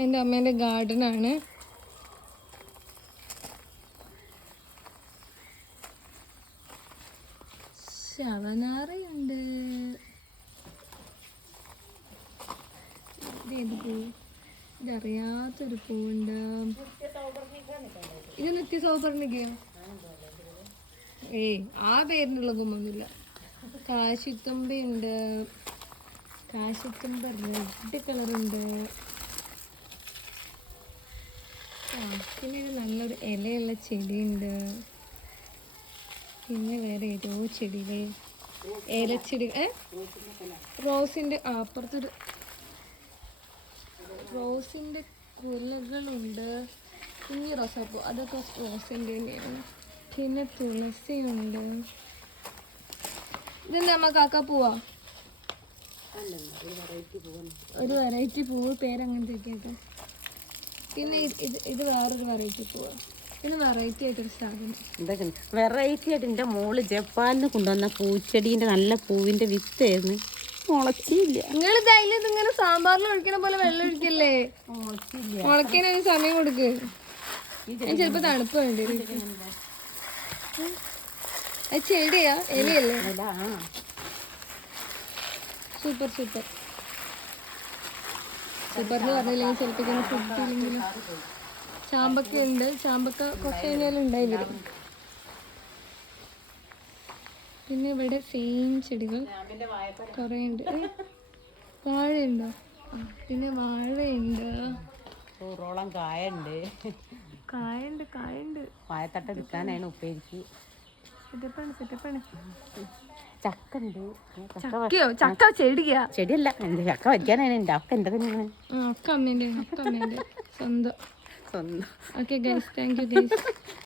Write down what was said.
എൻ്റെ അമ്മേൻ്റെ ഗാർഡനാണ്. ശവനാറയുണ്ട്. ഇതേത് പൂ? ഇതറിയാത്തൊരു പൂവുണ്ട്. ഇത് നിത്യസൗപർണികയോ? ഏയ് ആ പേരിനുള്ള കുമ്പൊന്നുമില്ല. കാശിത്തുമ്പയുണ്ട്. കാശിത്തുമ്പ റെഡ് കളറുണ്ട്. പിന്നെ ഒരു നല്ലൊരു ഇലയുള്ള ചെടിയുണ്ട്. പിന്നെ വേറെ ഏതോ ചെടികൾ, ഏലച്ചെടി. റോസിൻ്റെ അപ്പുറത്തൊരു റോസിൻ്റെ കുലകളുണ്ട്. കുഞ്ഞി റോസാപ്പൂ, അതൊക്കെ റോസിൻ്റെ തന്നെയാണ്. പിന്നെ തുളസിയുണ്ട്. ഇതെന്താ അമ്മ കാക്കാപ്പൂവാ? ഒരു വെറൈറ്റി പൂവ്, പേരങ്ങനത്തെ കേട്ടോ. പിന്നെ ഇത് വേറൊരു വെറൈറ്റി പൂവ്. പിന്നെ വെറൈറ്റി ആയിട്ടൊരു സാധനം. എന്തൊക്കെ വെറൈറ്റി ആയിട്ട് എൻ്റെ മോള് ജപ്പാനിൽ കൊണ്ടുവന്ന പൂച്ചെടീൻ്റെ നല്ല പൂവിൻ്റെ വിത്തായിരുന്നു. മുളച്ചില്ല. നിങ്ങൾ ഇതിങ്ങനെ സാമ്പാറിൽ ഒഴിക്കണ പോലെ വെള്ളം ഒഴിക്കല്ലേ. മുളയ്ക്കാൻ അതിന് സമയം കൊടുക്ക്. ഞാൻ ചിലപ്പോ തണുപ്പ് വേണ്ടി. അത് ചെടിയാ, ഇലയല്ലേ? സൂപ്പർ സൂപ്പർ സൂപ്പർ എന്ന് പറഞ്ഞില്ലെങ്കിൽ ചിലപ്പോ ഇങ്ങനെ ഫുഡില്ലെങ്കിലും. ചാമ്പക്ക ഉണ്ട്. ചാമ്പക്ക കുറച്ച് കഴിഞ്ഞാലും ഉണ്ടായി വരും. പിന്നെ ഇവിടെ സെയിം ചെടികൾ കുറേ ഉണ്ട്. വാഴയുണ്ടോ? പിന്നെ വാഴയുണ്ട്. നൂറോളം കായുണ്ട്. കായുണ്ട്. വാഴത്തട്ട എടുക്കാനാണ് ഉപ്പേരിക്ക്. സെറ്റപ്പാണ്. ചക്ക ഉണ്ട്. ചക്കയോ? ചക്ക ചെടിയാ? ചെടിയല്ല, എന്ത് ചക്ക വയ്ക്കാനാണ്. എൻ്റെ അക്ക എൻ്റെ തന്നെയാണ്. അമ്മേൻ്റെ സ്വന്തം. സ്വന്തം. Okay guys, thank you guys.